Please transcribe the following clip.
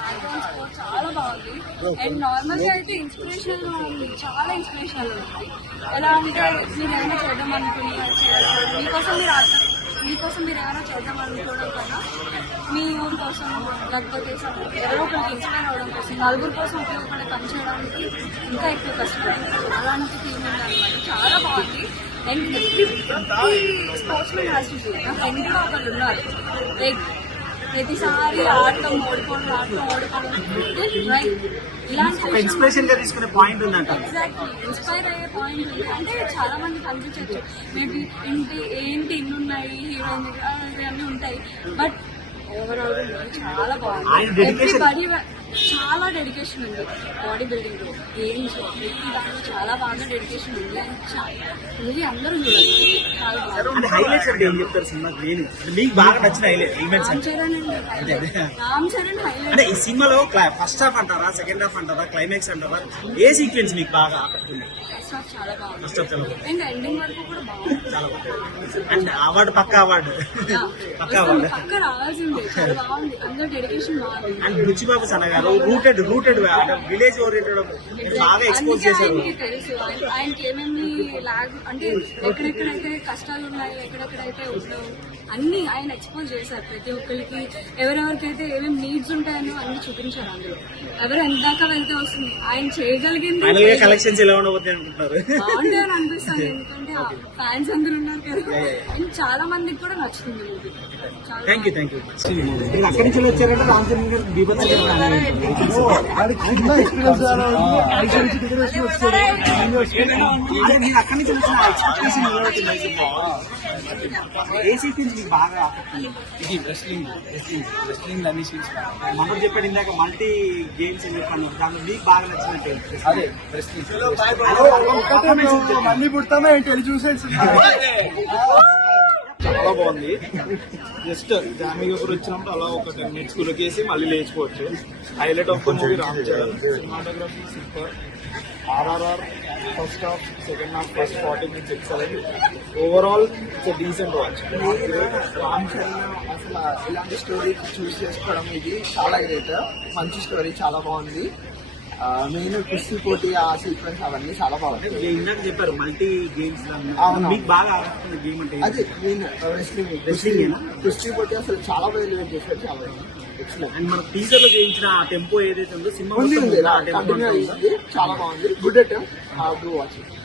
Background score చాలా బాగుంది. And normal గా అయితే ఇన్స్పిరేషనల్ గా ఉంది, చాలా ఇన్స్పిరేషనల్ ఉంది. ఎలా అంటే మీరు ఏమైనా చేద్దాం అనుకున్నారు, మీకోసం మీరు ఏమైనా చేద్దాం అనుకోవడం కన్నా మీ ఊరి కోసం లేకపోతే ఎవరో ఒకరికి ఇన్స్పైర్ అవ్వడం కోసం, నలుగురు కోసం ఉపయోగపడే పని చేయడానికి ఇంకా ఎక్కువ కష్టపడింది. అలాంటి థీమ్ ఉందన్నమాట. చాలా బాగుంది. And sports men has to do. నా ఫ్రెండ్ కూడా ఒకళ్ళు ఉన్నారు, లైక్ ప్రతిసారి ఆడటం ఓడిపోవడం ఇలాంటి ఇన్స్పిరేషన్ గా తీసుకునే పాయింట్ ఉందంట. ఎగ్జాక్ట్లీ ఇన్స్పైర్ అయ్యే పాయింట్ ఉంది. అంటే చాలా మందికి అనిపించవచ్చు మేబీ ఏంటి ఇన్ని ఉన్నాయి, హీరోయిన్ అన్నీ ఉంటాయి, బట్ ఓవరాల్ చాలా బాగుంది. ఎవ్రీబడి చాలా డెడికేషన్ ఉంది. బాడీ బిల్డింగ్ లో, గేమ్స్ లో, ప్రతి దాంట్లో చాలా బాగా డెడికేషన్ ఉంది. అండ్ మూవీ అందరూ చూడాలి. చాలా బాగుంది. హైలైట్స్ అంటే ఏం చెప్తారు సినిమాకి? మీకు బాగా నచ్చిన రామ్ చరణ్ హైలైట్. అంటే ఈ సినిమాలో ఫస్ట్ హాఫ్ అంటారా, సెకండ్ హాఫ్ అంటారా, క్లైమాక్స్ అంటారా, ఏ సీక్వెన్స్ మీకు బాగా ఆకట్టుకుంది? చాలా బాగుంది. ఫస్ట్ హాఫ్ చాలా బాగుంది. అండ్ ఎండింగ్ వరకు కూడా బాగుంది. చాలా బాగుంది. అండ్ అవార్డు పక్క అవార్డు పక్క రావాల్సిందే. చాలా బాగుంది. అందరూ డెడికేషన్ బాగుంది. అండ్ రుచిబాబు సన్న గారు రూటెడ్ విలేజ్ ఓరియంటెడ్ బాగా ఎక్స్పోజ్ చేశారు. తెలుసు ఆయనకి ఏమేమి లాగ్ అంటే ఎక్కడెక్కడైతే కష్టాలు ఉన్నాయి, ఎక్కడెక్కడైతే ఉండవు అన్ని ఆయన ఎక్స్పోజ్ చేశారు. ప్రతి ఒక్కరికి ఎవరెవరికైతే ఏమేమి నీడ్స్ ఉంటాయని అన్ని చూపించారు. అందులో ఎవరు ఎంత దాకా వెళ్తే వస్తుంది, ఆయన చేయగలిగింది. కలెక్షన్స్ ఎలా ఉండబోతాయి అనుకుంటారు? బాగుంటే అని అనిపిస్తుంది, ఎందుకంటే ఫ్యాన్స్ అందరూ ఉన్నారు కదా. అండ్ చాలా మందికి కూడా నచ్చుతుంది మూవీ. Thank you. మీరు అక్కడి నుంచి వచ్చారంటే రామ్ చరణ్ గారు బీభత్స అక్కడి నుంచి వచ్చిన ఎక్స్పెక్టేషన్ ఏ సీక్వెన్స్ మీకు బాగా ఇది రెస్లింగ్ అన్ని సీన్స్ మనం చెప్పాడు ఇందాక మల్టీ గేమ్స్ అని చెప్పాను, దాంట్లో మీకు బాగా నచ్చినట్టు అదే రెస్లింగ్. మళ్ళీ పుడతామే ఏంటి చూసేసి చాలా బాగుంది. జస్ట్ ఫ్యామిలీ ఒకరు వచ్చినప్పుడు అలా ఒక 10 minutes కులకేసి మళ్ళీ లేచిపోవచ్చు. Highlight of the movie Ram Charan. Cinematography super. RRR first half, second half, first 40 minutes excellent. Overall it's decent watch. Ram Charan అసలు ఇలాంటి స్టోరీ చూస్ చేసుకోవడం ఇది చాలా గ్రేట్. మంచి స్టోరీ, చాలా బాగుంది. మెయిన్ కుస్తీ పోటీ ఆ సీక్వెన్స్ అవన్నీ చాలా బాగుంది. ఇందాక చెప్పారు మల్టీ గేమ్స్, మీకు బాగా ఆడుతున్న గేమ్ అంటే అదే మెయిన్ రెస్లింగ్. కుస్తీ పోటీ అసలు చాలా బాగా ఎలివేట్ చేశారు, చాలా ఎక్సలెంట్. అండ్ మన టీజర్ లో చేయించిన టెంపో ఏదైతే ఉందో సినిమా చాలా బాగుంది. Good attempt. Do watch.